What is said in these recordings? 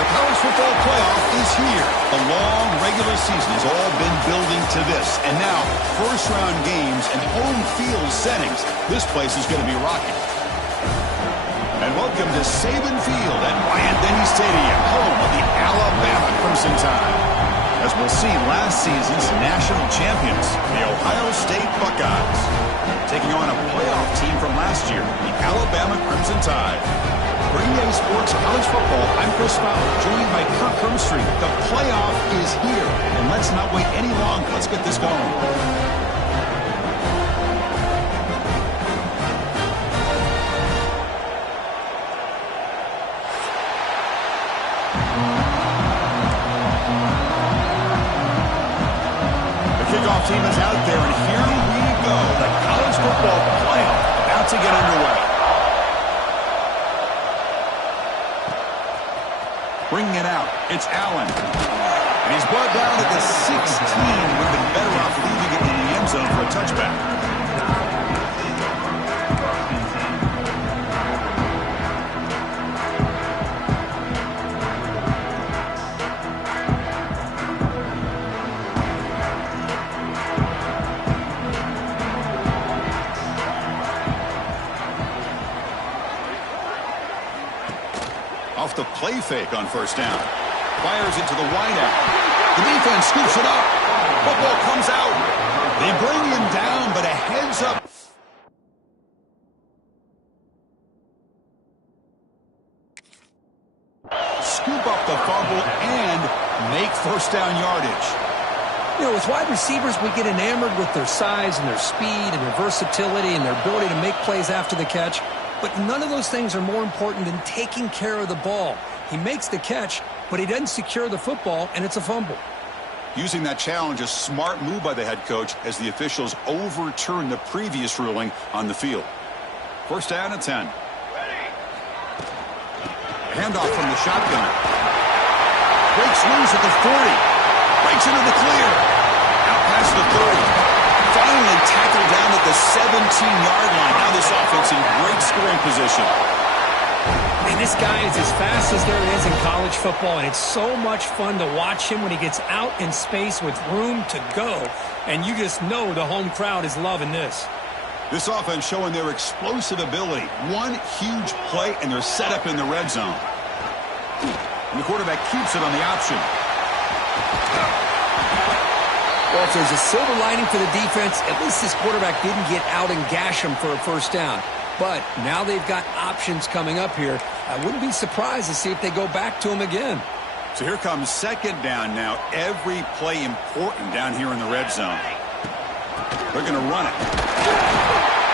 The college football playoff is here. The long regular season has all been building to this. And now, first-round games and home field settings. This place is going to be rocking. And welcome to Saban Field at Bryant-Denny Stadium, home of the Alabama Crimson Tide. As we'll see, last season's national champions, the Ohio State Buckeyes, taking on a playoff team from last year, the Alabama Crimson Tide. For EA Sports College Football, I'm Chris Fowler, joined by Kirk Hermstreet. The playoff is here, and let's not wait any longer. Let's get this going. The kickoff team is out there, and here we go. The college football playoff about to get underway. Bringing it out, it's Allen. And he's brought down at the 16. Would have been better off leaving it in the end zone for a touchback. Off the play fake on first down. Fires it to the wideout. The defense scoops it up. Football comes out. They bring him down, but a heads up. Scoop up the fumble and make first down yardage. You know, with wide receivers, we get enamored with their size and their speed and their versatility and their ability to make plays after the catch. But none of those things are more important than taking care of the ball. He makes the catch, but he doesn't secure the football, and it's a fumble. Using that challenge, a smart move by the head coach as the officials overturn the previous ruling on the field. First down at 10. Handoff from the shotgun. Breaks loose at the 40. Breaks into the clear. Out past the 30. Finally tackled down at the 17-yard line. Now this offense in great scoring position. And this guy is as fast as there is in college football, and it's so much fun to watch him when he gets out in space with room to go. And you just know the home crowd is loving this. This offense showing their explosive ability. One huge play, and they're set up in the red zone. And the quarterback keeps it on the option. Well, if there's a silver lining for the defense, at least this quarterback didn't get out and gash him for a first down. But now they've got options coming up here. I wouldn't be surprised to see if they go back to him again. So here comes second down now. Every play important down here in the red zone. They're going to run it.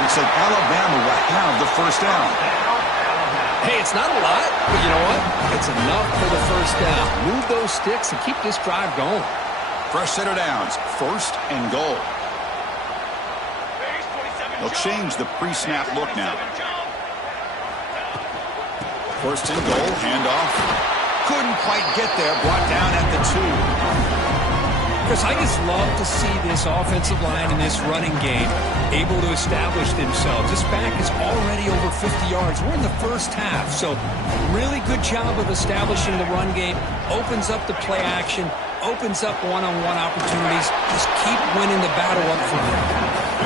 Looks like Alabama will have the first down. Hey, it's not a lot, but you know what? It's enough for the first down. Move those sticks and keep this drive going. Fresh set of downs, first and goal. They'll change the pre-snap look now. First and goal, handoff. Couldn't quite get there, brought down at the 2. Chris, I just love to see this offensive line in this running game able to establish themselves. This back is already over 50 yards. We're in the first half, so really good job of establishing the run game. Opens up the play action, opens up one-on-one opportunities. Just keep winning the battle up front.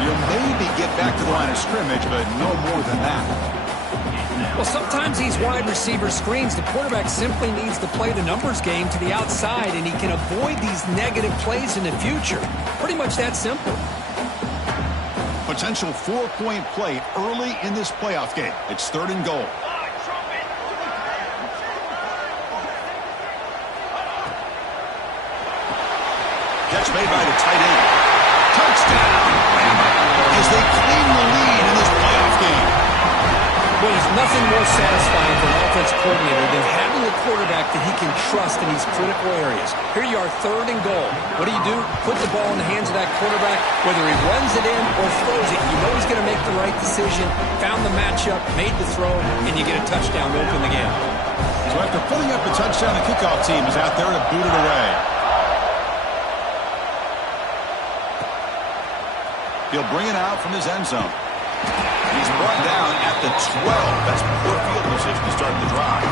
You'll maybe get back to the line of scrimmage, but no more than that. Well, sometimes these wide receiver screens, the quarterback simply needs to play the numbers game to the outside, and he can avoid these negative plays in the future. Pretty much that simple. Potential 4-point play early in this playoff game. It's third and goal. Catch made by the tight end. Touchdown, Bama, as they claim the lead in this playoff game. Well, there's nothing more satisfying for an offense coordinator than having a quarterback that he can trust in these critical areas. Here you are, third and goal. What do? Put the ball in the hands of that quarterback. Whether he runs it in or throws it, you know he's going to make the right decision. Found the matchup, made the throw, and you get a touchdown to open the game. So after putting up a touchdown, the kickoff team is out there to boot it away. He'll bring it out from his end zone. He's brought down at the 12. That's poor field position to start the drive.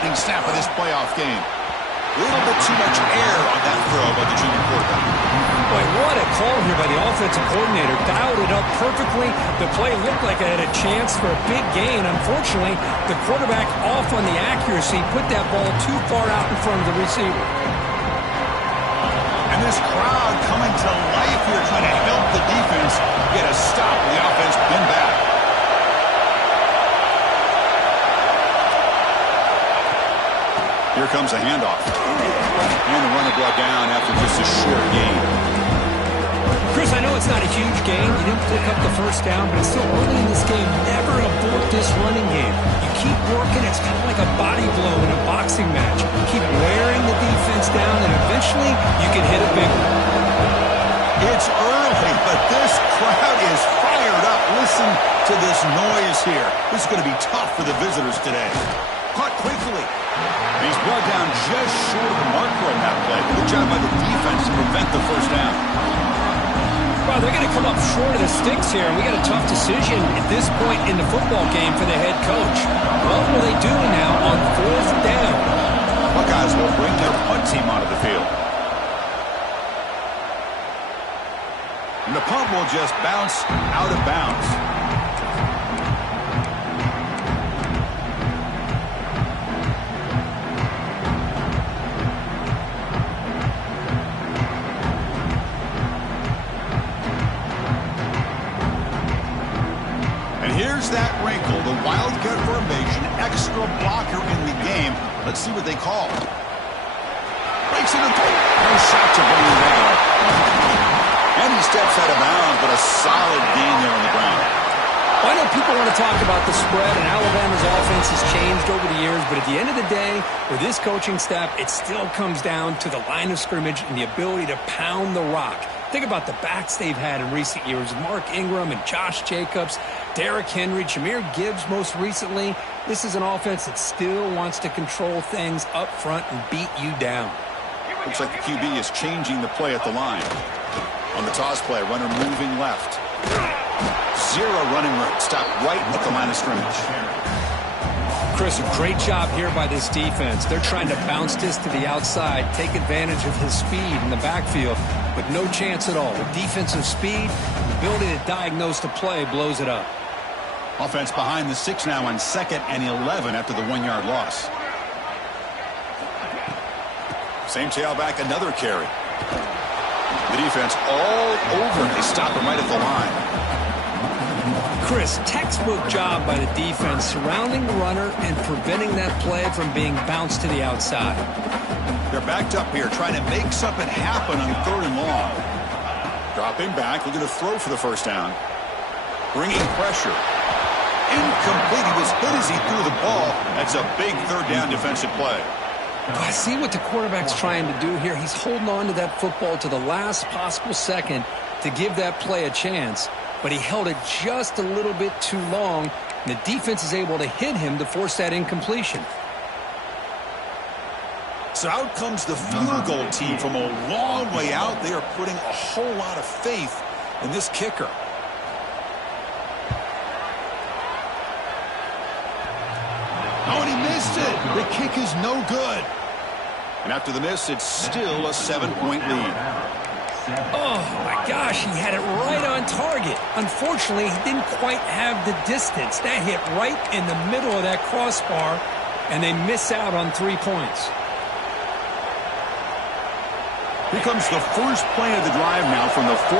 opening snap of this playoff game. A little bit too much air on that throw by the junior quarterback. Boy, what a call here by the offensive coordinator. Dialed it up perfectly. The play looked like it had a chance for a big gain. Unfortunately, the quarterback off on the accuracy, put that ball too far out in front of the receiver. And this crowd coming to life here, trying to help the defense get a stop with the offense pinned back. Here comes a handoff. And the runner brought down after just a short gain. Chris, I know it's not a huge gain. You didn't pick up the first down, but it's still early in this game. Never abort this running game. You keep working. It's kind of like a body blow in a boxing match. Keep wearing the defense down, and eventually you can hit a big one. It's early, but this crowd is fired up. Listen to this noise here. This is going to be tough for the visitors today. Caught quickly. He's brought down just short of the marker on that play. Good job by the defense to prevent the first down. Well, they're going to come up short of the sticks here, and we got a tough decision at this point in the football game for the head coach. What will they do now on fourth down? Buckeyes will bring their punt team onto the field. And the punt will just bounce out of bounds. Here's that wrinkle, the wildcat formation, extra blocker in the game. Let's see what they call. Breaks it in. No shot to bring him down. And he steps out of bounds, but a solid gain there on the ground. Well, I know people want to talk about the spread, and Alabama's offense has changed over the years, but at the end of the day, with this coaching staff, it still comes down to the line of scrimmage and the ability to pound the rock. Think about the backs they've had in recent years. Mark Ingram and Josh Jacobs, Derrick Henry, Jahmyr Gibbs most recently. This is an offense that still wants to control things up front and beat you down. Looks like the QB is changing the play at the line. On the toss play, runner moving left. Zero running room. Stop right at the line of scrimmage. Chris, a great job here by this defense. They're trying to bounce this to the outside, take advantage of his speed in the backfield, but no chance at all. The defensive speed, the ability to diagnose the play blows it up. Offense behind the 6 now on 2nd and 11 after the 1-yard loss. Same tailback, another carry. The defense all over. They stop him right at the line. Chris, textbook job by the defense surrounding the runner and preventing that play from being bounced to the outside. They're backed up here trying to make something happen on 3rd and long. Dropping back, looking to throw for the first down. Bringing pressure. Incomplete. He was hit as he threw the ball. That's a big 3rd down defensive play. I see what the quarterback's trying to do here. He's holding on to that football to the last possible second to give that play a chance. But he held it just a little bit too long, and the defense is able to hit him to force that incompletion. So out comes the field goal team from a long way out. They are putting a whole lot of faith in this kicker. Oh, and he missed it. The kick is no good. And after the miss, it's still a 7-point lead. Oh, my gosh, he had it right on target. Unfortunately, he didn't quite have the distance. That hit right in the middle of that crossbar, and they miss out on 3 points. Here comes the first play of the drive now from the 44.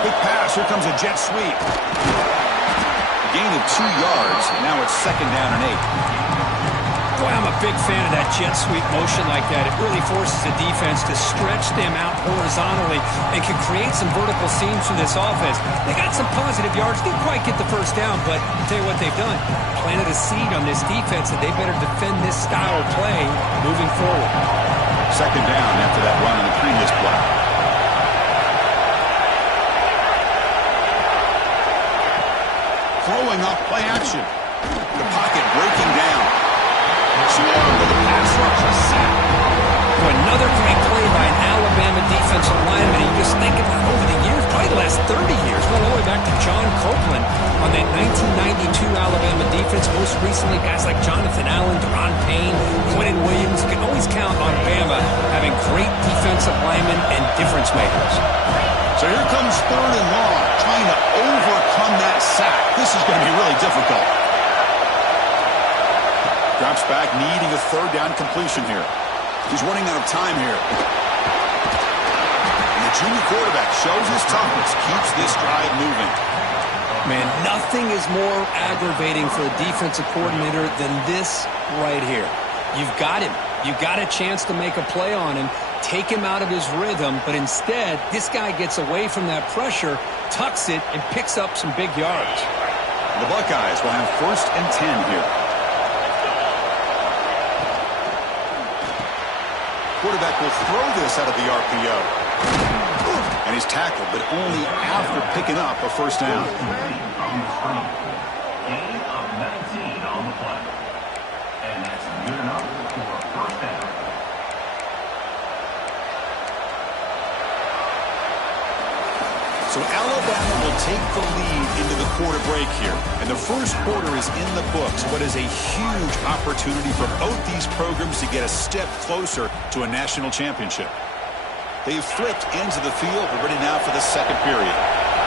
Big pass. Here comes a jet sweep. Gain of 2 yards. Now it's 2nd down and 8. Boy, I'm a big fan of that jet sweep motion like that. It really forces the defense to stretch them out horizontally and can create some vertical seams for this offense. They got some positive yards. Didn't quite get the first down, but I'll tell you what they've done. Planted a seed on this defense that they better defend this style of play moving forward. 2nd down after that run on the previous play. Throwing off play action. The pocket breaking down. Too long with the pass rush. A sack. Another great play by an Alabama defensive lineman. You just think about over the years, probably the last 30 years, going all the way back to John Copeland on that 1992 Alabama defense. Most recently, guys like Jonathan Allen, Deron Payne, Quentin Williams. You can always count on Bama having great defensive linemen and difference makers. So here comes 3rd and long, trying to overcome that sack. This is going to be really difficult. Drops back, needing a 3rd down completion here. He's running out of time here. And the junior quarterback shows his toughness, keeps this drive moving. Man, nothing is more aggravating for a defensive coordinator than this right here. You've got him. You've got a chance to make a play on him, take him out of his rhythm, but instead, this guy gets away from that pressure, tucks it, and picks up some big yards. The Buckeyes will have 1st and 10 here. Quarterback will throw this out of the RPO. And he's tackled, but only after picking up a 1st down. Gain of 19 on the play. And that's good enough for a 1st down. So Alabama will take the lead into the quarter break here. And the first quarter is in the books. What is a huge opportunity for both these programs to get a step closer to a national championship. They've flipped into the field. We're ready now for the 2nd period.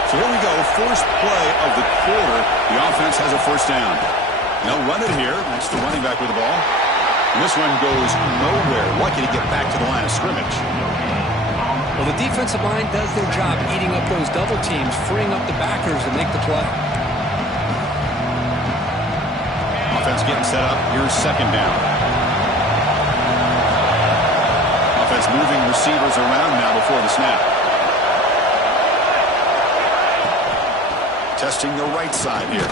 So here we go. First play of the quarter. The offense has a 1st down. They'll run it here. That's the running back with the ball. And this one goes nowhere. Lucky to get back to the line of scrimmage. Well, the defensive line does their job eating up those double teams, freeing up the backers to make the play. Offense getting set up. Here's 2nd down. Offense moving receivers around now before the snap. Testing the right side here.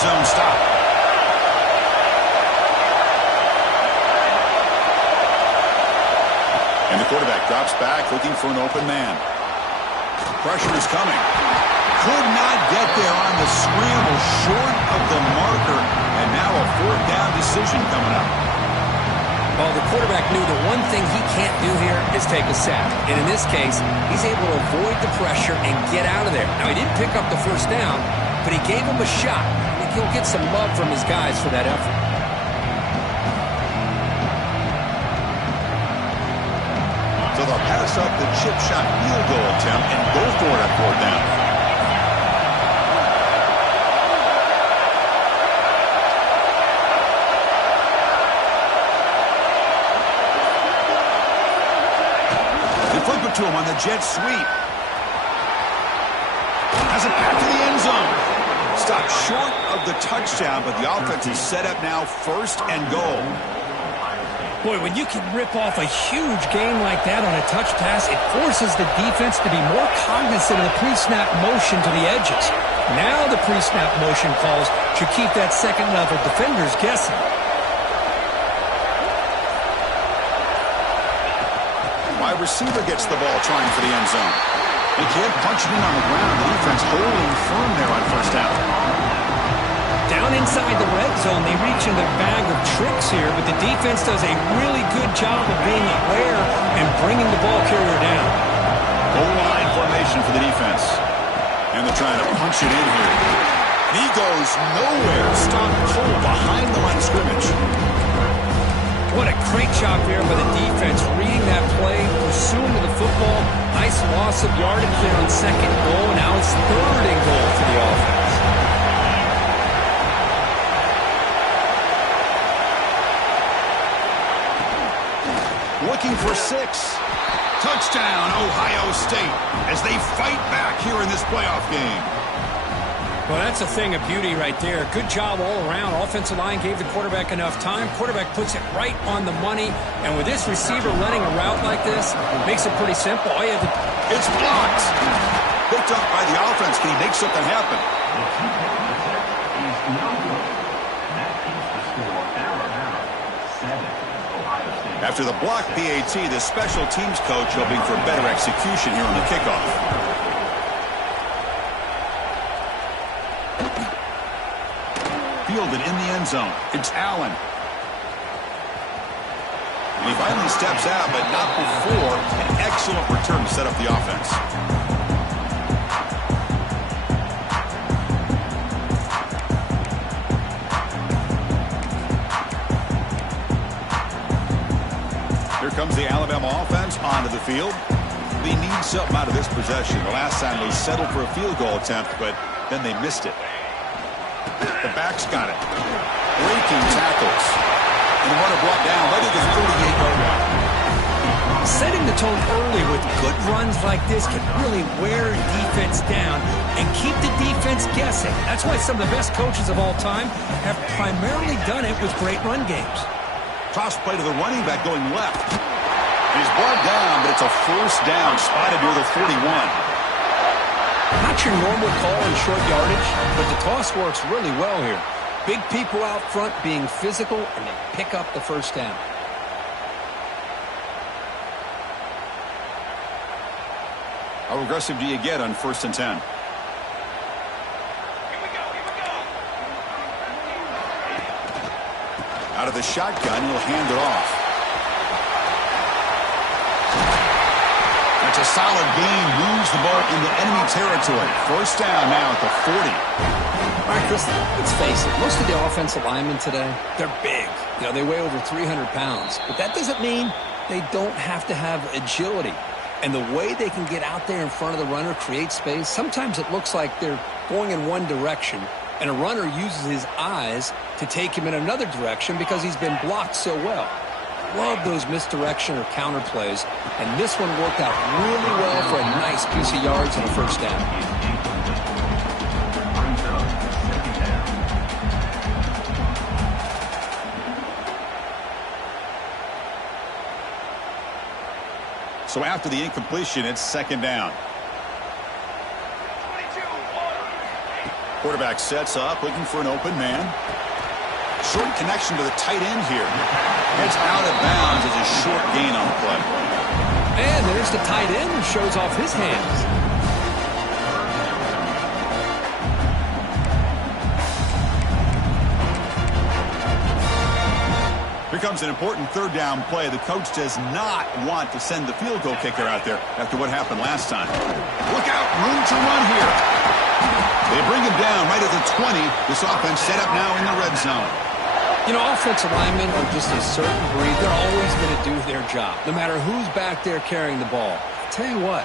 Zone stop. And the quarterback drops back, looking for an open man. Pressure is coming. Could not get there on the scramble, short of the marker. And now a 4th down decision coming up. Well, the quarterback knew the one thing he can't do here is take a sack. And in this case, he's able to avoid the pressure and get out of there. Now, he didn't pick up the 1st down, but he gave him a shot. He'll get some love from his guys for that effort. So they'll pass up the chip shot field goal attempt and go for it on 4th down. They flip it to him on the jet sweep. Has it back to the end zone. Stopped short of the touchdown, but the offense is set up now 1st and goal. Boy, when you can rip off a huge gain like that on a touch pass, it forces the defense to be more cognizant of the pre-snap motion to the edges. Now the pre-snap motion calls should keep that 2nd-level defenders guessing. Wide receiver gets the ball trying for the end zone. They can't punch it in on the ground. The defense holding firm there on 1st down. Down inside the red zone, they reach into a bag of tricks here, but the defense does a really good job of being aware and bringing the ball carrier down. Goal line formation for the defense. And they're trying to punch it in here. And he goes nowhere. Stopped cold behind the line of scrimmage. What a great job there by the defense, reading that play, pursuing to the football. Nice loss of yardage there on 2nd goal. Now it's 3rd and goal for the offense. Looking for 6. Touchdown, Ohio State, as they fight back here in this playoff game. Well, that's a thing of beauty right there. Good job all around. Offensive line gave the quarterback enough time. Quarterback puts it right on the money. And with this receiver running a route like this, it makes it pretty simple. All you have to... It's blocked. Picked up by the offense. Can he make something happen? After the block PAT, the special teams coach hoping for better execution here on the kickoff. Fielded in the end zone. It's Allen. He finally steps out, but not before an excellent return to set up the offense. Here comes the Alabama offense onto the field. They need something out of this possession. The last time they settled for a field goal attempt, but then they missed it. The back's got it. Breaking tackles. And the runner brought down right at the 38-yard line. Setting the tone early with good runs like this can really wear defense down and keep the defense guessing. That's why some of the best coaches of all time have primarily done it with great run games. Toss play to the running back going left. He's brought down, but it's a first down, spotted near the 41. Not your normal call in short yardage, but the toss works really well here. Big people out front being physical, and they pick up the first down. How aggressive do you get on 1st and 10? Out of the shotgun, he'll hand it off. That's a solid gain. Moves the ball into enemy territory. First down now at the 40. All right, Chris, let's face it. Most of the offensive linemen today, they're big. You know, they weigh over 300 pounds. But that doesn't mean they don't have to have agility. And the way they can get out there in front of the runner, create space, sometimes it looks like they're going in one direction, and a runner uses his eyes to take him in another direction because he's been blocked so well. Love those misdirection or counter plays, and this one worked out really well for a nice piece of yards and a first down. So after the incompletion, it's 2nd down. Quarterback sets up, looking for an open man. Short connection to the tight end here. It's out of bounds as a short gain on the play. And there's the tight end who shows off his hands. Here comes an important 3rd down play. The coach does not want to send the field goal kicker out there after what happened last time. Look out, room to run here. They bring him down right at the 20. This offense set up now in the red zone. You know, offensive linemen are just a certain breed. They're always going to do their job, no matter who's back there carrying the ball. I'll tell you what,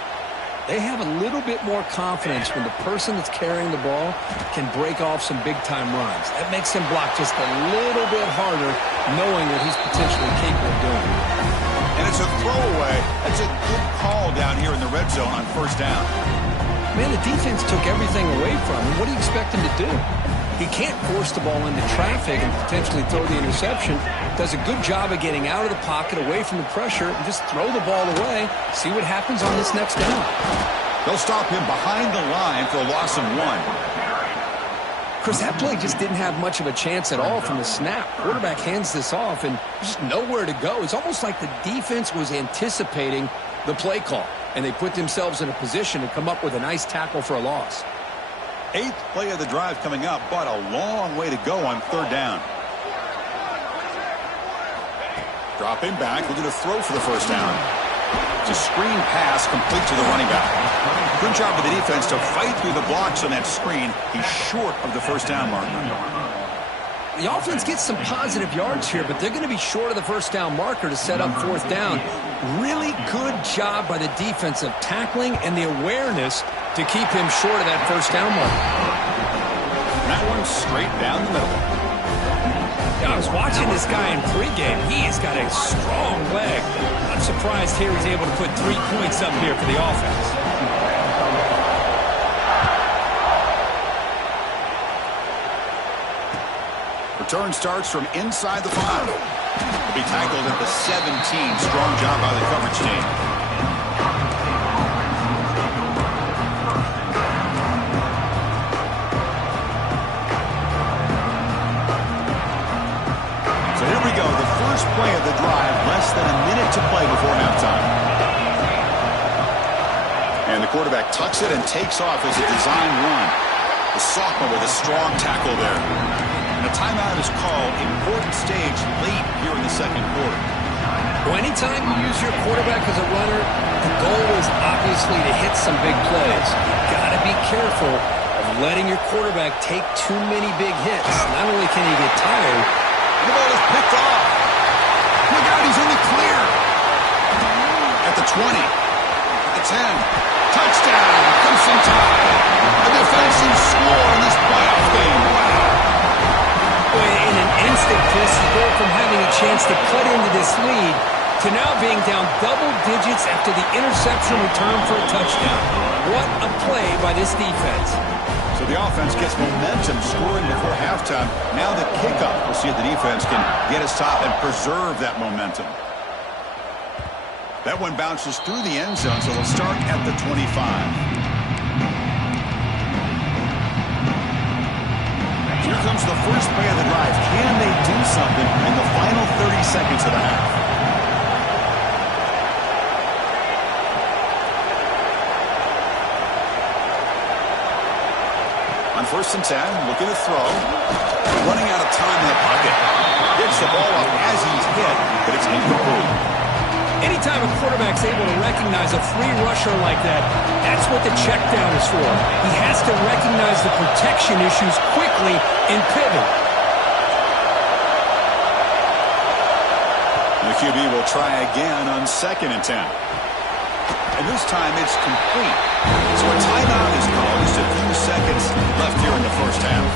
they have a little bit more confidence when the person that's carrying the ball can break off some big-time runs. That makes him block just a little bit harder, knowing what he's potentially capable of doing. And it's a throwaway. That's a good call down here in the red zone on 1st down. Man, the defense took everything away from him. What do you expect him to do? He can't force the ball into traffic and potentially throw the interception. Does a good job of getting out of the pocket, away from the pressure, and just throw the ball away. See what happens on this next down. They'll stop him behind the line for a loss of 1. Chris, that play just didn't have much of a chance at all from the snap. Quarterback hands this off, and just nowhere to go. It's almost like the defense was anticipating the play call, and they put themselves in a position to come up with a nice tackle for a loss. 8th play of the drive coming up, but a long way to go on 3rd down. Dropping back, looking to throw for the first down. It's a screen pass complete to the running back. Good job of the defense to fight through the blocks on that screen. He's short of the first down marker. The offense gets some positive yards here, but they're going to be short of the first down marker to set up 4th down. Really good job by the defense of tackling and the awareness to keep him short of that first down marker. That one's straight down the middle. Yeah, I was watching this guy in pregame. He has got a strong leg. I'm surprised here he's able to put 3 points up here for the offense. Return starts from inside the 5. He'll be tackled at the 17. Strong job by the coverage team. So here we go. The first play of the drive, less than a minute to play before halftime. And the quarterback tucks it and takes off as a design run. The sophomore with a strong tackle there. And a timeout is called. Important stage late here in the second quarter. Well, anytime you use your quarterback as a runner, the goal is obviously to hit some big plays. You've got to be careful of letting your quarterback take too many big hits. Not only can he get tired, the ball is picked off. Look out, he's in the clear. At the 20, at the 10. Touchdown, Crimson Tide. A defensive score in this playoff game. Wow. In an instant, Chris, you go from having a chance to cut into this lead to now being down double digits after the interception return for a touchdown. What a play by this defense. So the offense gets momentum scoring before halftime. Now the kickoff. We'll see if the defense can get a stop and preserve that momentum. That one bounces through the end zone, so they'll start at the 25. Here comes the first play of the drive. Can they do something in the final 30 seconds of the half? On 1st and 10, looking to throw. Running out of time in the pocket. Gets the ball up as he's hit, but it's incomplete. Anytime a quarterback's able to recognize a free rusher like that, that's what the check down is for. He has to recognize the protection issues quickly and pivot. The QB will try again on 2nd and 10. And this time it's complete. So a timeout is called. Just a few seconds left here in the first half.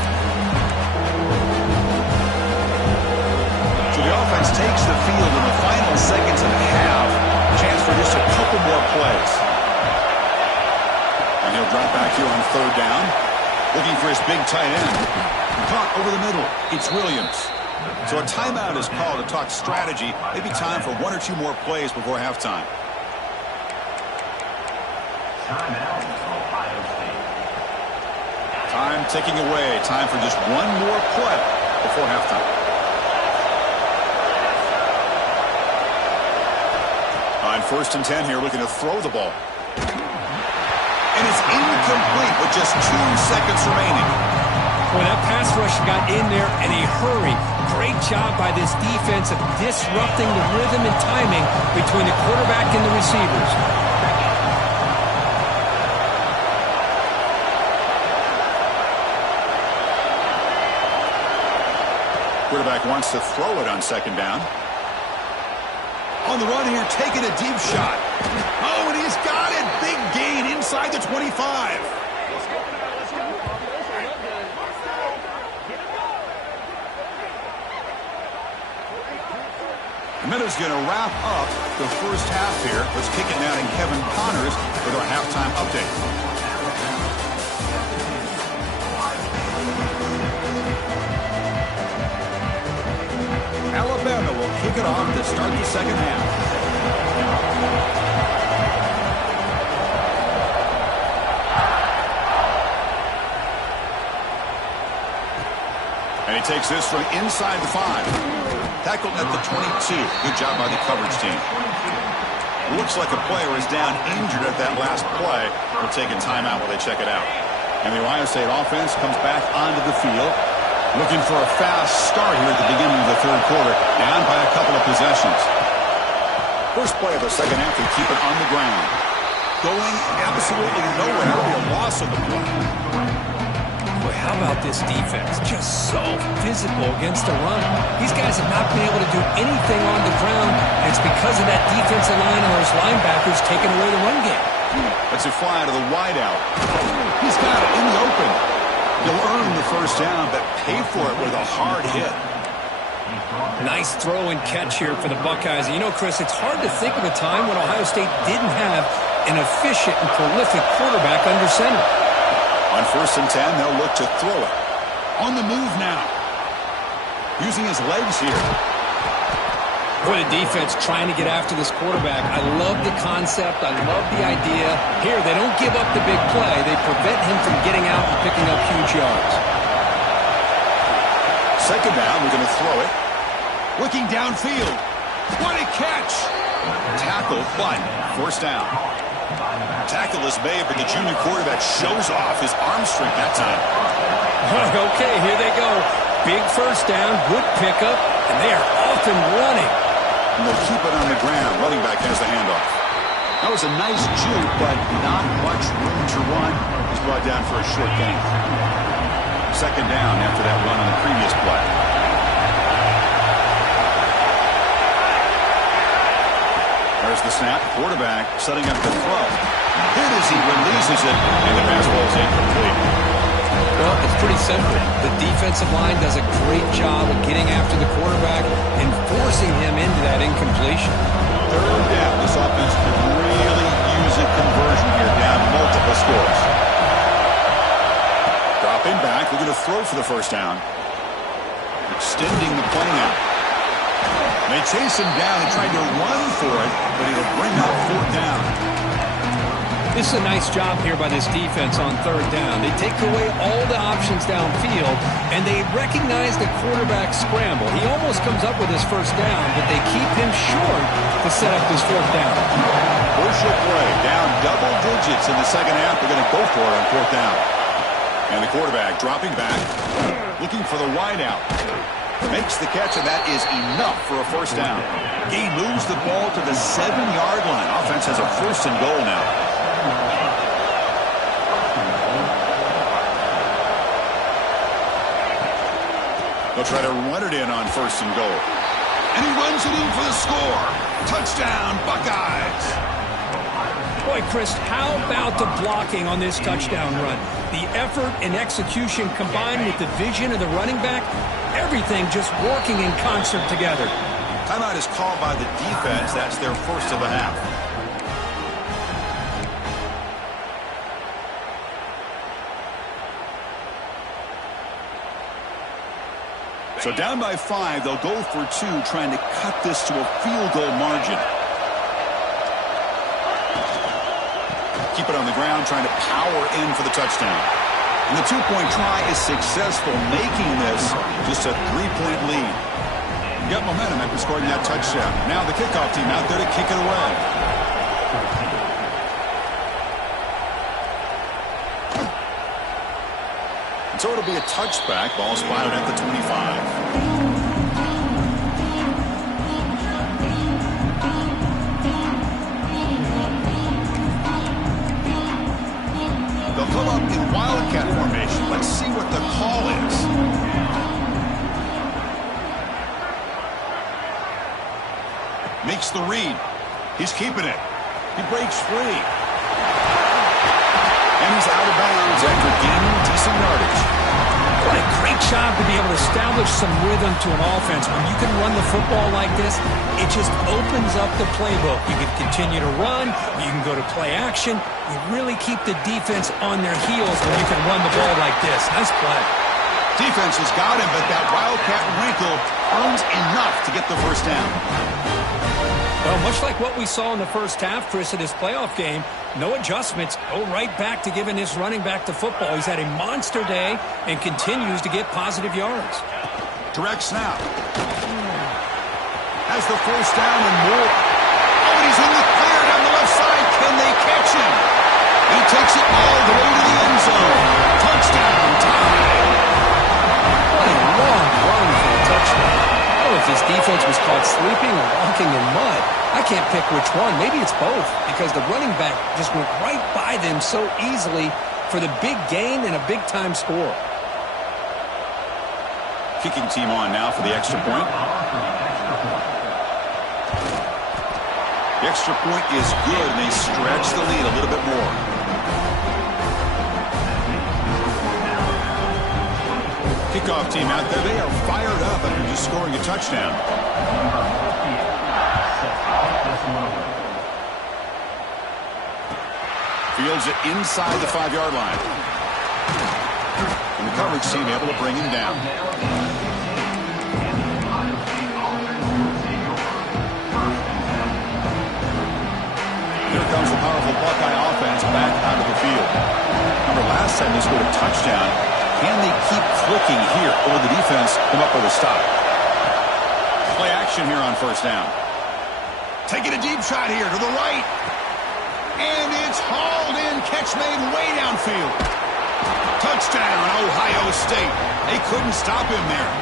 So the offense takes the field in the final seconds of the half. Chance for just a couple more plays. And he'll drop back here on 3rd down. Looking for his big tight end. Caught over the middle. It's Williams. So a timeout is called to talk strategy. Maybe time for 1 or 2 more plays before halftime. Timeout, Ohio State. Time ticking away. Time for just 1 more play before halftime. On 1st and 10 here, looking to throw the ball. And it's incomplete with just 2 seconds remaining. Well, that pass rush got in there in a hurry. Great job by this defense of disrupting the rhythm and timing between the quarterback and the receivers. Quarterback wants to throw it on 2nd down. On the run here, taking a deep shot. Oh, and he's got it. Big gain inside the 25. A minute's going to wrap up the first half here. Let's kick it now to Kevin Connors with our halftime update. Alabama will kick it off to start the second half. And he takes this from inside the 5. Tackled at the 22. Good job by the coverage team. Looks like a player is down injured at that last play. We'll take a timeout while they check it out. And the Ohio State offense comes back onto the field. Looking for a fast start here at the beginning of the 3rd quarter. Down by a couple of possessions. First play of the second half, they keep it on the ground. Going absolutely nowhere. It'll be a loss of the play. Boy, how about this defense? Just so physical against the run. These guys have not been able to do anything on the ground. And it's because of that defensive line and those linebackers taking away the run game. Let's fly out of the wideout. He's got it in the open. He'll earn the first down, but pay for it with a hard hit. Nice throw and catch here for the Buckeyes. And you know, Chris, it's hard to think of a time when Ohio State didn't have an efficient and prolific quarterback under center. On 1st and 10, they'll look to throw it. On the move now. Using his legs here. Boy, the defense trying to get after this quarterback. I love the concept. I love the idea. Here, they don't give up the big play. They prevent him from getting out and picking up huge yards. 2nd down, we're going to throw it. Looking downfield. What a catch. Tackle, but first down. Tackle is made, but the junior quarterback shows off his arm strength that time. Okay, here they go. Big first down, good pickup, and they are off and running. And they'll keep it on the ground. Running back has the handoff. That was a nice juke, but not much room to run. He's brought down for a short gain. Second down after that run on the previous play. There's the snap. Quarterback setting up the throw. Hit as he releases it, and the pass ball is incomplete. Well, it's pretty simple. The defensive line does a great job of getting after the quarterback and forcing him into that incompletion. Third down. This offense could really use a conversion here, down multiple scores. Dropping back. We're going to throw for the first down. Extending the play now. They chase him down and tried to run for it, but it'll bring up fourth down. This is a nice job here by this defense on third down. They take away all the options downfield, and they recognize the quarterback scramble. He almost comes up with his first down, but they keep him short to set up this fourth down. Crucial play, down double digits in the second half. They're going to go for it on fourth down. And the quarterback dropping back, looking for the wide out. Makes the catch, and that is enough for a first down. He moves the ball to the 7-yard line. Offense has a first and goal now. They'll try to run it in on first and goal. And he runs it in for the score. Touchdown, Buckeyes. Boy, Chris, how about the blocking on this touchdown run? The effort and execution combined with the vision of the running back, everything just working in concert together. Timeout is called by the defense. That's their first of the half. So down by 5, they'll go for 2, trying to cut this to a field goal margin. Keep it on the ground, trying to power in for the touchdown. And the 2-point try is successful, making this just a 3-point lead. Got momentum after scoring that touchdown. Now the kickoff team out there to kick it away. And so it'll be a touchback. Ball spotted at the 25. They'll come up in Wildcat formation. Let's see what the call is. Makes the read. He's keeping it. He breaks free. And he's out of bounds after gaining decent yardage. What a great job to be able to establish some rhythm to an offense. When you can run the football like this, it just opens up the playbook. You can continue to run. You can go to play action. You really keep the defense on their heels when you can run the ball like this. Nice play. Defense has got him, but that Wildcat wrinkle earns enough to get the first down. Well, much like what we saw in the first half, Chris, in this playoff game, no adjustments. Go right back to giving this running back the football. He's had a monster day and continues to get positive yards. Direct snap. Has the first down and more. Oh, and he's in the clear down the left side. Can they catch him? He takes it all the way to the end zone. Touchdown, tie. What a long run for a touchdown. I don't know if this defense was caught sleeping or walking in mud. I can't pick which one. Maybe it's both, because the running back just went right by them so easily for the big gain and a big-time score. Kicking team on now for the extra point. The extra point is good, and they stretch the lead a little bit more. Kickoff team out there, they are fired up after just scoring a touchdown. Fields it inside the 5-yard line. And the coverage team able to bring him down. Here comes the powerful Buckeye offense back out of the field. Remember, last time they scored a touchdown. Can they keep clicking here, or will the defense come up with a stop? Play action here on first down. Taking a deep shot here to the right. And it's hauled in. Catch made way downfield. Touchdown, Ohio State. They couldn't stop him there.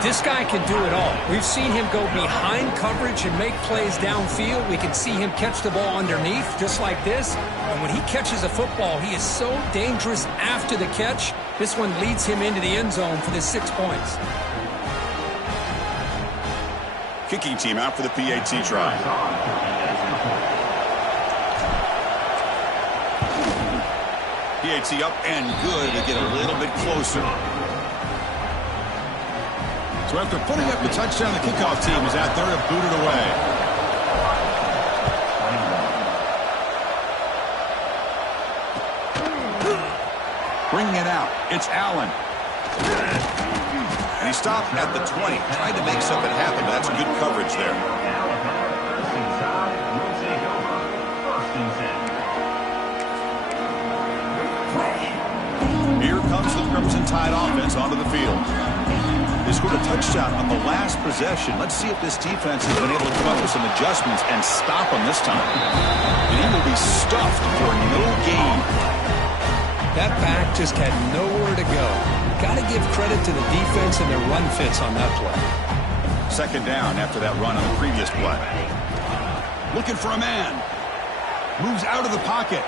This guy can do it all. We've seen him go behind coverage and make plays downfield. We can see him catch the ball underneath, just like this. And when he catches a football, he is so dangerous after the catch. This one leads him into the end zone for the 6 points. Kicking team out for the PAT try. PAT up and good to get a little bit closer. So after putting up the touchdown, the kickoff team is out there to boot it away. Bringing it out, it's Allen. And he stopped at the 20, trying to make something happen, but that's good coverage there. Here comes the Crimson Tide offense onto the field. They scored a touchdown on the last possession. Let's see if this defense has been able to come up with some adjustments and stop him this time. And he will be stuffed for no gain. That back just had nowhere to go. Got to give credit to the defense and their run fits on that play. Second down after that run on the previous play. Looking for a man. Moves out of the pocket.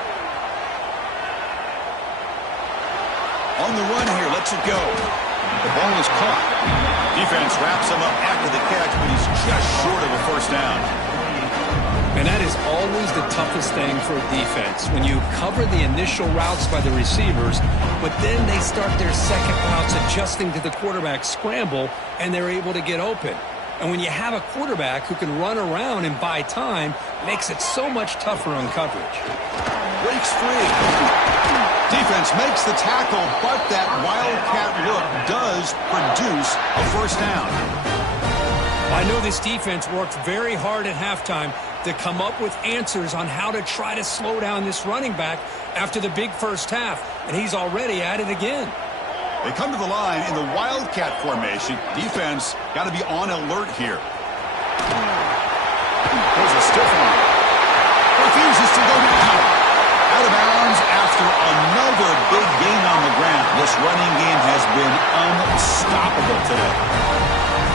On the run here, lets it go. The ball is caught. Defense wraps him up after the catch, but he's just short of a first down. And that is always the toughest thing for a defense, when you cover the initial routes by the receivers, but then they start their second routes adjusting to the quarterback's scramble, and they're able to get open. And when you have a quarterback who can run around and buy time, it makes it so much tougher on coverage. Breaks free. Defense makes the tackle, but that wildcat look does produce a first down. I know this defense worked very hard at halftime to come up with answers on how to try to slow down this running back after the big first half, and he's already at it again. They come to the line in the wildcat formation. Defense got to be on alert here. There's a stiff one. Refuses to go down. Out of bounds after another big gain on the ground. This running game has been unstoppable today.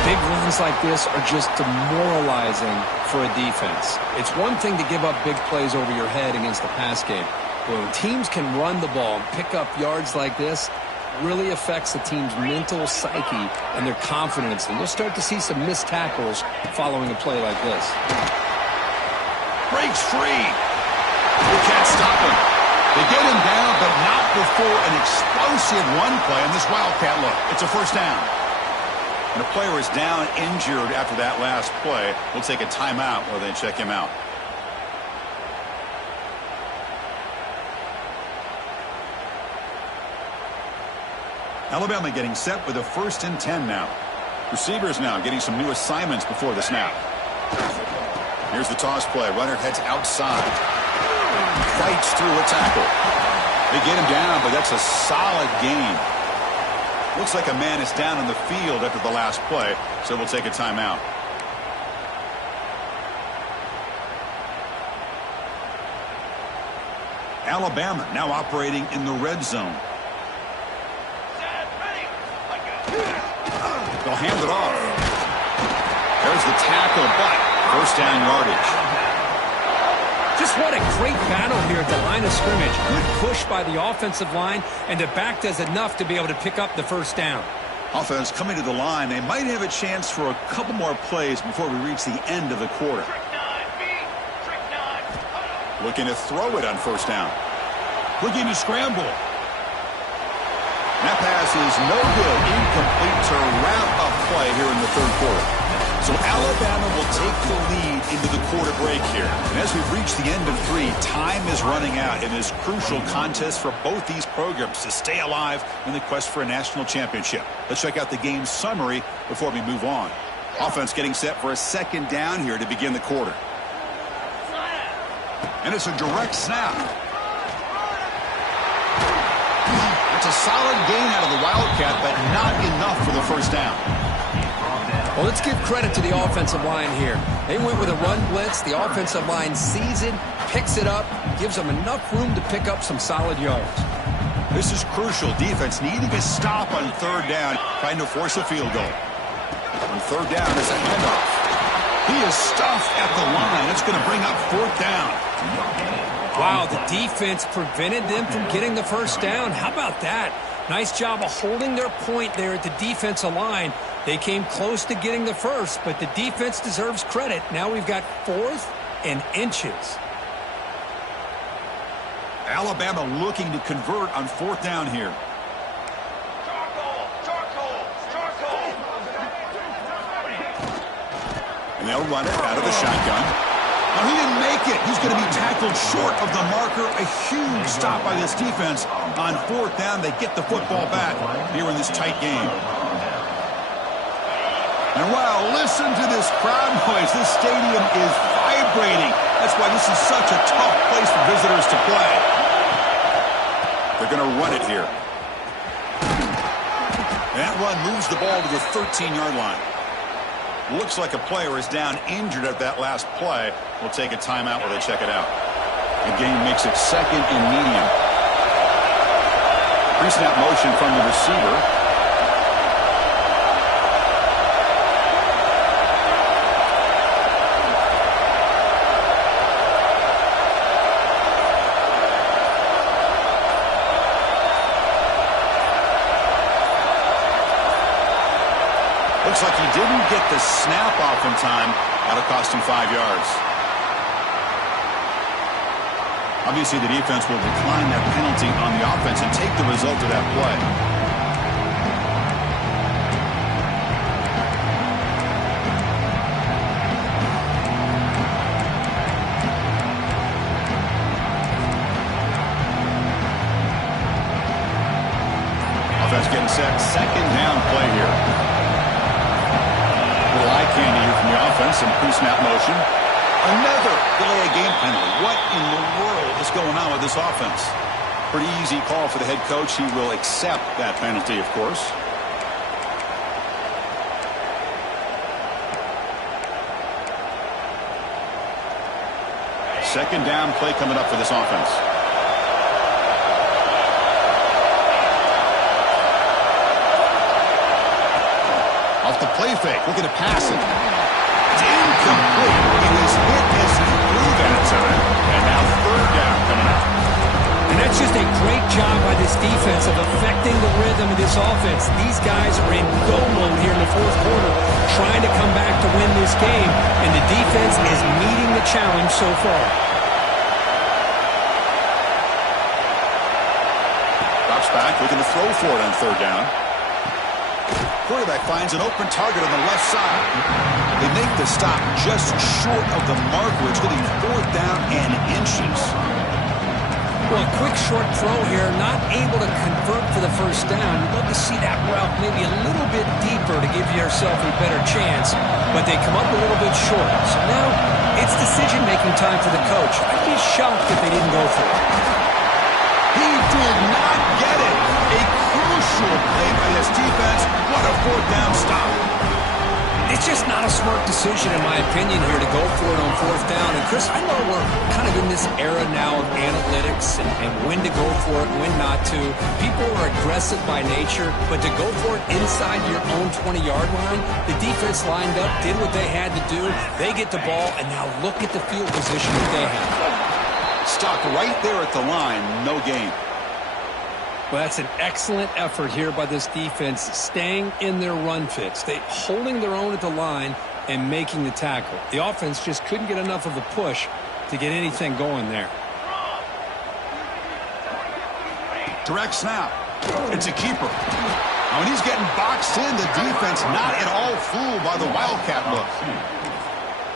Big runs like this are just demoralizing for a defense. It's one thing to give up big plays over your head against the pass game, but when teams can run the ball and pick up yards like this, it really affects the team's mental psyche and their confidence, and you'll start to see some missed tackles following a play like this. Breaks free. You can't stop him. They get him down, but not before an explosive run play on this wildcat look. It's a first down. And the player is down injured after that last play. We'll take a timeout while they check him out. Alabama getting set with a 1st and 10 now. Receivers now getting some new assignments before the snap. Here's the toss play. Runner heads outside. Fights through a tackle. They get him down, but that's a solid gain. Looks like a man is down in the field after the last play, so we'll take a timeout. Alabama now operating in the red zone. They'll hand it off. There's the tackle, but first down yardage. Just what a great battle here at the line of scrimmage. Good push by the offensive line, and the back does enough to be able to pick up the first down. Offense coming to the line. They might have a chance for a couple more plays before we reach the end of the quarter. Looking to throw it on first down. Looking to scramble. That pass is no good. Incomplete to wrap up play here in the third quarter. So Alabama will take the lead into the quarter break here. And as we've reached the end of 3, time is running out in this crucial contest for both these programs to stay alive in the quest for a national championship. Let's check out the game summary before we move on. Offense getting set for a 2nd down here to begin the quarter. And it's a direct snap. It's a solid gain out of the Wildcat, but not enough for the first down. Well, let's give credit to the offensive line here. They went with a run blitz. The offensive line sees it, picks it up, gives them enough room to pick up some solid yards. This is crucial. Defense needing a stop on third down, trying to force a field goal. On third down is a handoff. He is stuffed at the line. It's going to bring up fourth down. Wow, the defense prevented them from getting the first down. How about that? Nice job of holding their point there at the defensive line. They came close to getting the first, but the defense deserves credit. Now we've got fourth and inches. Alabama looking to convert on fourth down here. And they'll run it out of the shotgun. Now, he didn't make it. He's going to be tackled short of the marker. A huge stop by this defense on fourth down. They get the football back here in this tight game. And wow, listen to this crowd noise. This stadium is vibrating. That's why this is such a tough place for visitors to play. They're going to run it here. That run moves the ball to the 13-yard line. Looks like a player is down injured at that last play. We'll take a timeout while they check it out. The game makes it second and medium. Pre-snap motion from the receiver. Looks like he didn't get the snap off in time. That'll cost him 5 yards. Obviously, the defense will decline that penalty on the offense and take the result of that play. Offense getting set. Second down play here. Eye candy here from the offense and pre-snap motion. Another delay of game penalty. What in the world is going on with this offense? Pretty easy call for the head coach. He will accept that penalty, of course. Second down play coming up for this offense. Off the play fake, looking to pass it. It's incomplete. He was hit as he threw that time. And now third down coming up. And that's just a great job by this defense of affecting the rhythm of this offense. These guys are in go mode here in the fourth quarter, trying to come back to win this game. And the defense is meeting the challenge so far. Drops back, looking to throw for it on third down. Quarterback finds an open target on the left side. They make the stop just short of the marker. It's going to be fourth down and inches. Well, a quick short throw here, not able to convert for the first down. You'd love to see that route maybe a little bit deeper to give yourself a better chance, but they come up a little bit short. So now it's decision-making time for the coach. I'd be shocked if they didn't go for it. He did not get it. A crucial play by this defense. What a fourth down stop. It's just not a smart decision, in my opinion, here to go for it on fourth down. And, Chris, I know we're kind of in this era now of analytics and when to go for it, when not to. People are aggressive by nature, but to go for it inside your own 20-yard line, the defense lined up, did what they had to do. They get the ball, and now look at the field position that they have. Stuck right there at the line, no gain. Well, that's an excellent effort here by this defense, staying in their run fits. They holding their own at the line and making the tackle. The offense just couldn't get enough of a push to get anything going there. Direct snap. It's a keeper. Now, when he's getting boxed in, the defense not at all fooled by the Wildcat look.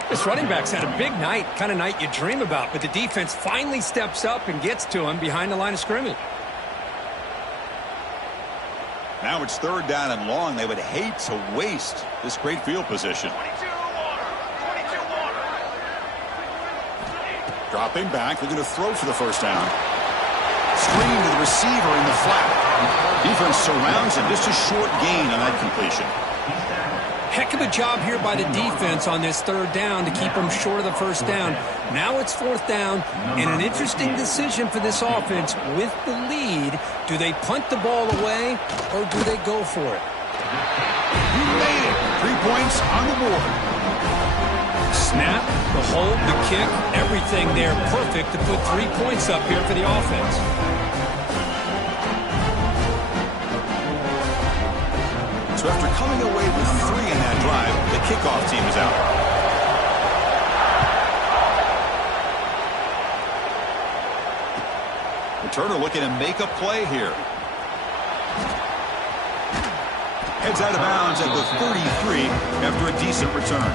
This running back's had a big night, kind of night you dream about, but the defense finally steps up and gets to him behind the line of scrimmage. Now it's third down and long. They would hate to waste this great field position. Dropping back, looking to throw for the first down. Screen to the receiver in the flat. Defense surrounds him. Just a short gain on that completion. Heck of a job here by the defense on this third down to keep them short of the first down. Now it's fourth down, and an interesting decision for this offense with the lead. Do they punt the ball away, or do they go for it? You made it. 3 points on the board. Snap, the hold, the kick, everything there perfect to put 3 points up here for the offense. So after coming away with 3 in that drive, the kickoff team is out. Returner looking to make a play here. Heads out of bounds at the 33 after a decent return.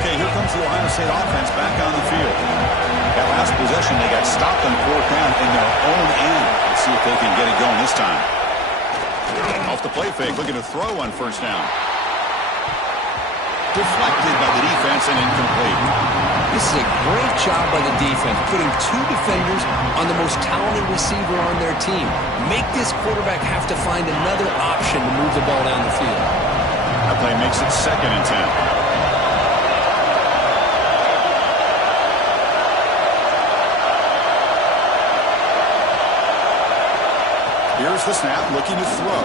Okay, here comes the Ohio State offense back on the field. That last possession, they got stopped on fourth down in their own end. Let's see if they can get it going this time. Off the play fake, looking to throw on first down. Deflected by the defense and incomplete. This is a great job by the defense, putting 2 defenders on the most talented receiver on their team. Make this quarterback have to find another option to move the ball down the field. That play makes it 2nd and 10. Here's the snap, looking to throw.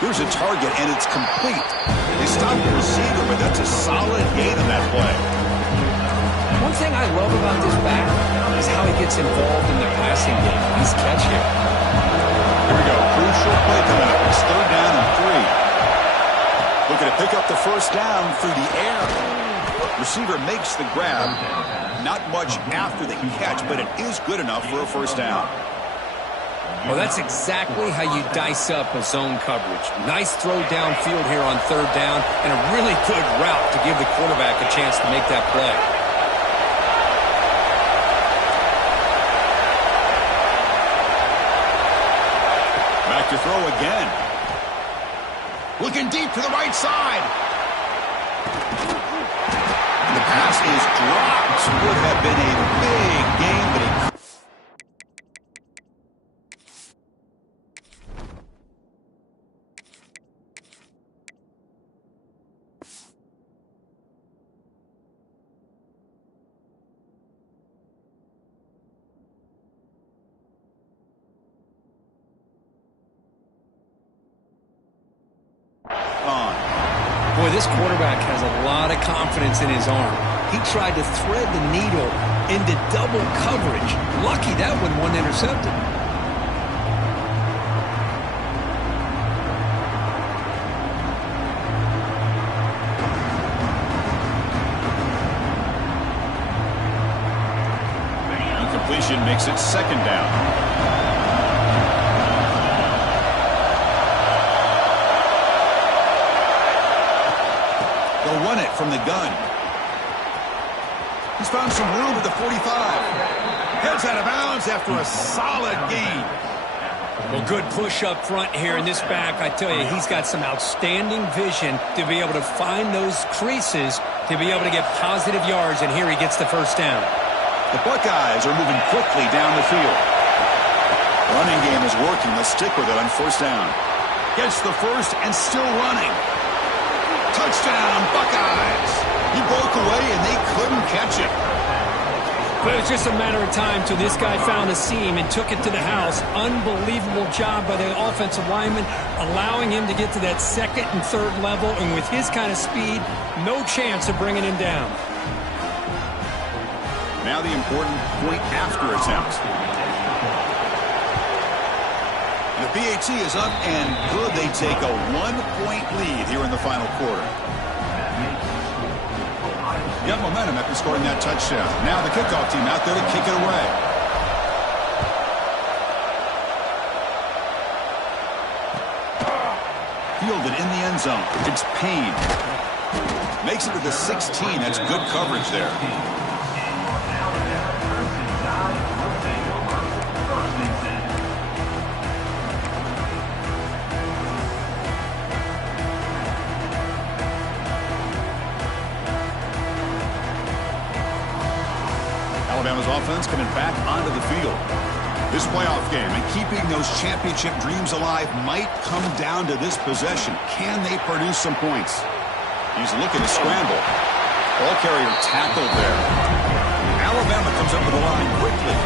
Here's a target, and it's complete. They stopped the receiver, but that's a solid gain on that play. One thing I love about this back is how he gets involved in the passing game. Nice catch here. Here we go. Crucial play coming up. It's 3rd down and 3. Looking to pick up the first down through the air. Receiver makes the grab. Not much after the catch, but it is good enough for a first down. Well, that's exactly how you dice up a zone coverage. Nice throw downfield here on 3rd down, and a really good route to give the quarterback a chance to make that play. Back to throw again. Looking deep to the right side. And the pass is dropped. Would have been a big gain, but he Boy, this quarterback has a lot of confidence in his arm. He tried to thread the needle into double coverage. Lucky that one wasn't intercepted. Incompletion makes it 2nd down. They'll run it from the gun. He's found some room at the 45. Heads out of bounds after a solid gain. Well, good push up front here in this back. I tell you, he's got some outstanding vision to be able to find those creases, to be able to get positive yards, and here he gets the first down. The Buckeyes are moving quickly down the field. Running game is working. Let's stick with it on first down. Gets the first and still running. Touchdown, Buckeyes. He broke away, and they couldn't catch it. But it was just a matter of time till this guy found a seam and took it to the house. Unbelievable job by the offensive lineman, allowing him to get to that 2nd and 3rd level. And with his kind of speed, no chance of bringing him down. Now the important point after attempt. The BAT is up and good. They take a 1-point lead here in the final quarter. Got momentum after scoring that touchdown. Now the kickoff team out there to kick it away. Fielded in the end zone. It's Payne. Makes it to the 16. That's good coverage there. Alabama's offense coming back onto the field. This playoff game and keeping those championship dreams alive might come down to this possession. Can they produce some points? He's looking to scramble. Ball carrier tackled there. Alabama comes up with the line quickly.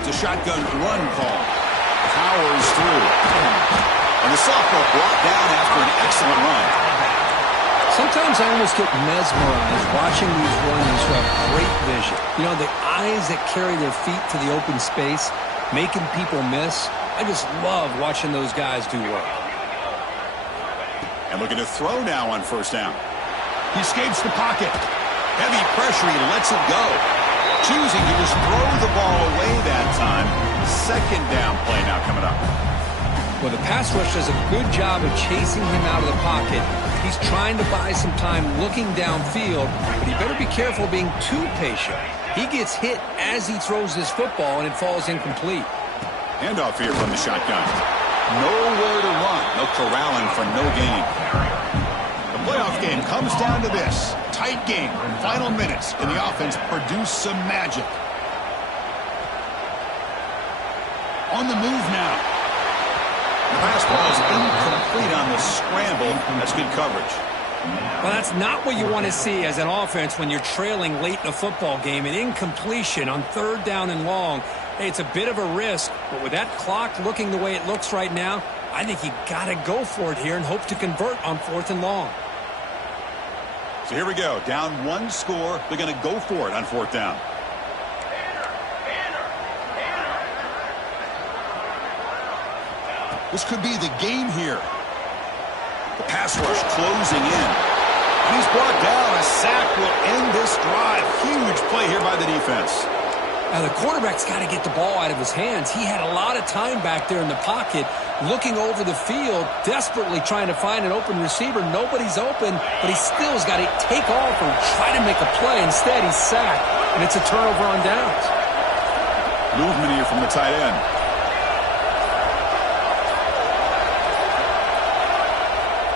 It's a shotgun run call. Powers through. And the sophomore brought down after an excellent run. Sometimes I almost get mesmerized watching these runners who have great vision. You know, the eyes that carry their feet to the open space, making people miss. I just love watching those guys do work. And looking to throw now on first down. He escapes the pocket. Heavy pressure, he lets it go. Choosing to just throw the ball away that time. Second down play now coming up. Well, the pass rush does a good job of chasing him out of the pocket. He's trying to buy some time looking downfield, but he better be careful being too patient. He gets hit as he throws this football, and it falls incomplete. Handoff here from the shotgun. Nowhere to run. No corralling for no gain. The playoff game comes down to this. Tight game. Final minutes. Can the offense produce some magic? On the move now. The pass ball is incomplete on the scramble. That's good coverage. Well, that's not what you want to see as an offense when you're trailing late in a football game. An incompletion on third down and long. Hey, it's a bit of a risk, but with that clock looking the way it looks right now, I think you got to go for it here and hope to convert on fourth and long. So here we go. Down one score. They're going to go for it on fourth down. This could be the game here. The pass rush closing in. And he's brought down. A sack will end this drive. Huge play here by the defense. Now, the quarterback's got to get the ball out of his hands. He had a lot of time back there in the pocket, looking over the field, desperately trying to find an open receiver. Nobody's open, but he still has got to take off or try to make a play. Instead, he's sacked, and it's a turnover on downs. Movement here from the tight end.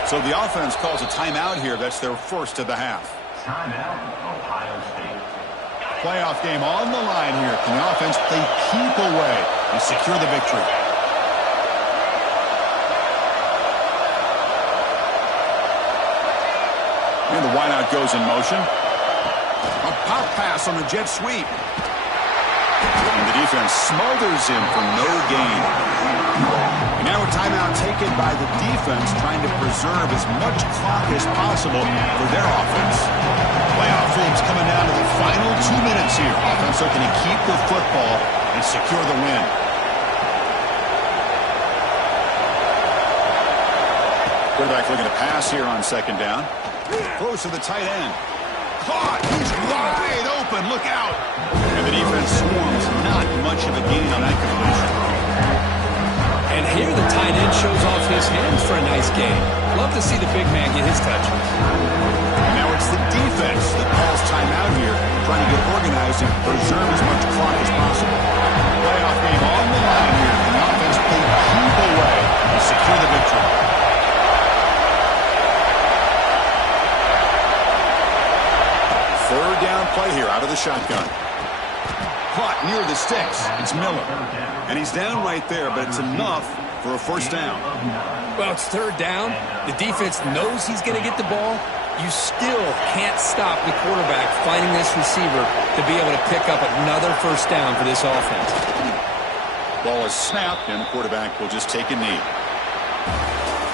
So the offense calls a timeout here. That's their first of the half. Timeout, Ohio State. Playoff game on the line here. Can the offense play keep away and secure the victory? And the wideout goes in motion. A pop pass on the jet sweep. And the defense smothers him for no gain. And now a timeout taken by the defense, trying to preserve as much clock as possible for their offense. Playoff game's coming down to the final 2 minutes here. Offense looking to keep the football and secure the win. Quarterback looking to pass here on second down. Throws to the tight end. Caught! He's wide open. Look out! And the defense swarms. Not much of a gain on that completion. And here the tight end shows off his hands for a nice game. Love to see the big man get his touches. And now it's the defense that calls timeout here, trying to get organized and preserve as much clock as possible. Playoff game on the line here. And the offense play keep away and secure the victory. Third down play here out of the shotgun. Caught near the sticks. It's Miller. And he's down right there, but it's enough for a first down. Well, it's third down. The defense knows he's going to get the ball. You still can't stop the quarterback finding this receiver to be able to pick up another first down for this offense. Ball is snapped, and the quarterback will just take a knee.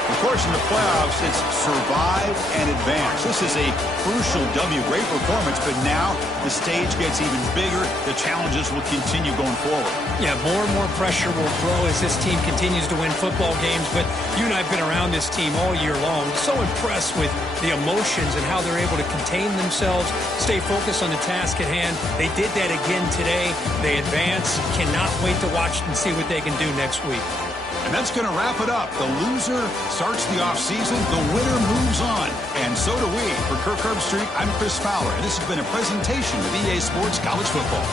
Of course, in the playoffs, it's survive and advance. This is a crucial W. Great performance, but now the stage gets even bigger. The challenges will continue going forward. Yeah, more and more pressure will grow as this team continues to win football games, but you and I have been around this team all year long. So impressed with the emotions and how they're able to contain themselves, stay focused on the task at hand. They did that again today. They advance. Cannot wait to watch and see what they can do next week. And that's going to wrap it up. The loser starts the offseason. The winner moves on. And so do we. For Kirk Herbstreit, I'm Chris Fowler. And this has been a presentation of EA Sports College Football.